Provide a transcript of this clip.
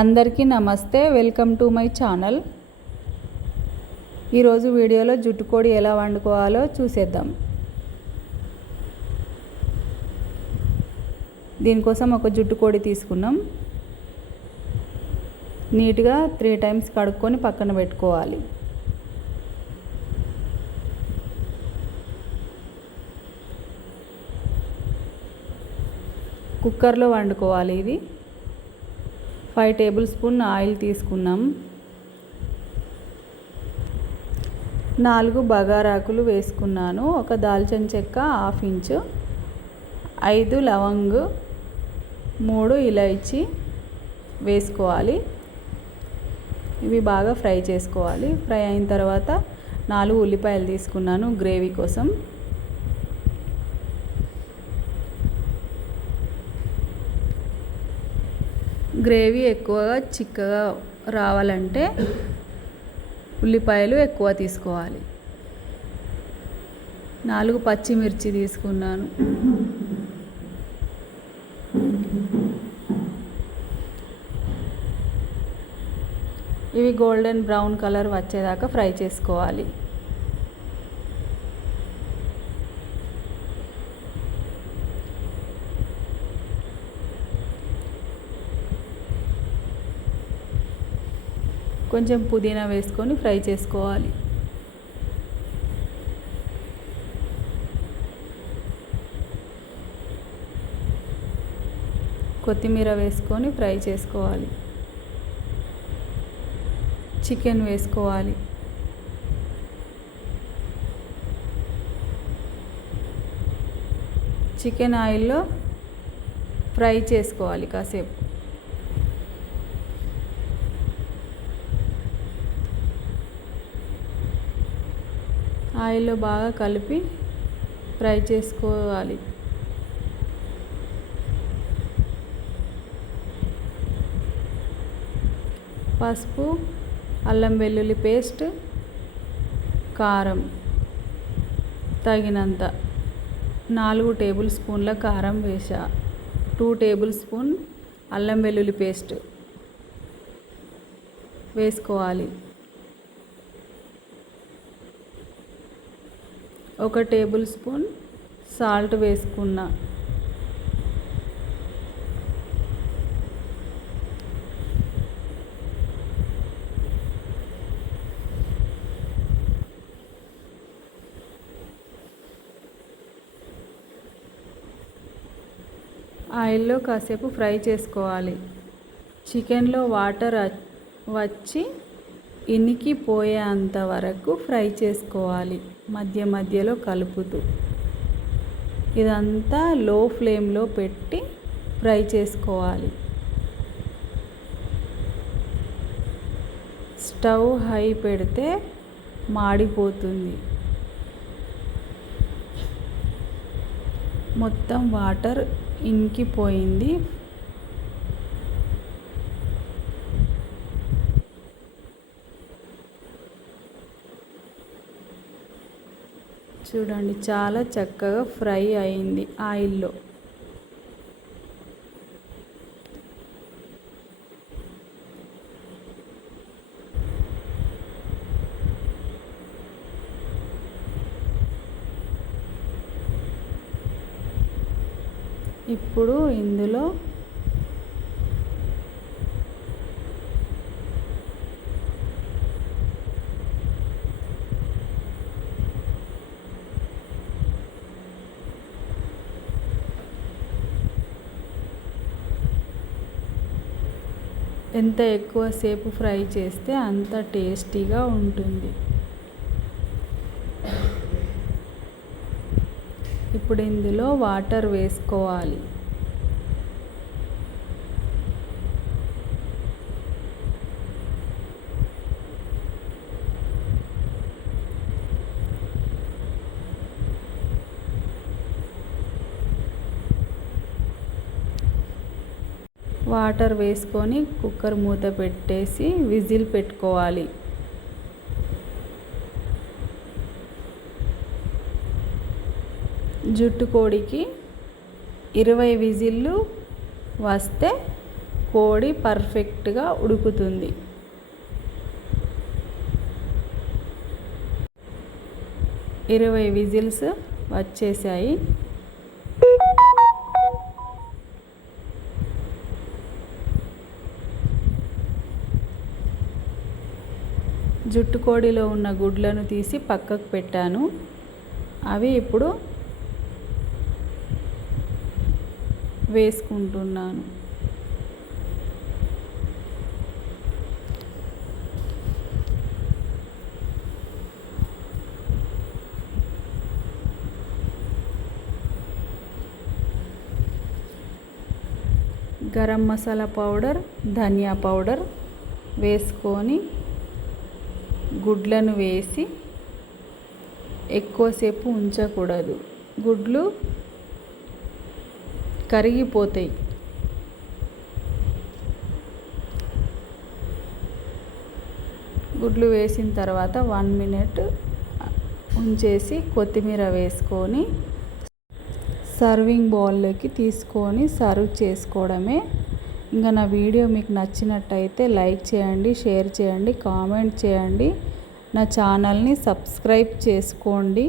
అందరికీ నమస్తే, welcome to my channel. ఈరోజు వీడియోలో జుట్టు కోడి ఎలా వండుకోవాలో చూసేద్దాం. దీనికోసం ఒక జుట్టు కోడి తీసుకున్నాం. నీట్గా 3 టైమ్స్ కడుక్కొని పక్కన పెట్టుకోవాలి. కుక్కర్లో వండుకోవాలి. ఇది 5 టేబుల్ స్పూన్ ఆయిల్ తీసుకున్నాం. 4 బగారాకులు వేసుకున్నాను. ఒక దాల్చిన చెక్క 1/2 ఇంచు, 5 లవంగ్, 3 ఇలాచీ వేసుకోవాలి. ఇవి బాగా ఫ్రై చేసుకోవాలి. ఫ్రై అయిన తర్వాత 4 ఉల్లిపాయలు తీసుకున్నాను గ్రేవీ కోసం. గ్రేవీ ఎక్కువగా చిక్కగా రావాలంటే ఉల్లిపాయలు ఎక్కువ తీసుకోవాలి. 4 పచ్చిమిర్చి తీసుకున్నాను. ఇవి గోల్డెన్ బ్రౌన్ కలర్ వచ్చేదాకా ఫ్రై చేసుకోవాలి. కొంచెం పుదీనా వేసుకొని ఫ్రై చేసుకోవాలి. కొత్తిమీర వేసుకొని ఫ్రై చేసుకోవాలి. చికెన్ వేసుకోవాలి. చికెన్ ఆయిల్లో ఫ్రై చేసుకోవాలి కాసేపు. ఆయిల్లో బాగా కలిపి ఫ్రై చేసుకోవాలి. పసుపు, అల్లం వెల్లుల్లి పేస్ట్, కారం తగినంత 4 టేబుల్ స్పూన్ల కారం వేసా. 2 టేబుల్ స్పూన్ అల్లం వెల్లుల్లి పేస్ట్ వేసుకోవాలి. 1 టేబుల్ స్పూన్ సాల్ట్ వేసుకున్నా. ఆయిల్లో కాసేపు ఫ్రై చేసుకోవాలి. చికెన్లో వాటర్ వచ్చి ఇనికిపోయేంత వరకు ఫ్రై చేసుకోవాలి, మధ్య మధ్యలో కలుపుతూ. ఇదంతా లో ఫ్లేమ్లో పెట్టి ఫ్రై చేసుకోవాలి. స్టవ్ హై పెడితే మాడిపోతుంది. మొత్తం వాటర్ ఇంకిపోయింది. చూడండి, చాలా చక్కగా ఫ్రై అయింది ఆయిల్లో. ఇప్పుడు ఇందులో ఎంత ఎక్కువసేపు ఫ్రై చేస్తే అంత టేస్టీగా ఉంటుంది. ఇప్పుడు ఇందులో వాటర్ వేసుకోవాలి. వాటర్ వేసుకొని కుక్కర్ మూత పెట్టేసి విజిల్ పెట్టుకోవాలి. జుట్టు కోడికి 20 విజిల్లు వస్తే కోడి పర్ఫెక్ట్గా ఉడుకుతుంది. ఇరవై విజిల్స్ వచ్చేసాయి. జుట్టు కోడిలో ఉన్న గుడ్లను తీసి పక్కకు పెట్టాను. అవి ఇప్పుడు వేసుకుంటున్నాను. గరం మసాలా పౌడర్, ధనియా పౌడర్ వేసుకొని గుడ్లను వేసి ఎక్కువసేపు ఉంచకూడదు. గుడ్లు కరిగిపోతాయి. గుడ్లు వేసిన తర్వాత 1 మినిట్ ఉంచేసి కొత్తిమీర వేసుకొని సర్వింగ్ బౌల్లోకి తీసుకొని సర్వ్ చేసుకోవడమే. ఇంకా నా వీడియో మీకు నచ్చినట్టయితే లైక్ చేయండి, షేర్ చేయండి, కామెంట్ చేయండి. నా ఛానల్ని సబ్స్క్రైబ్ చేసుకోండి.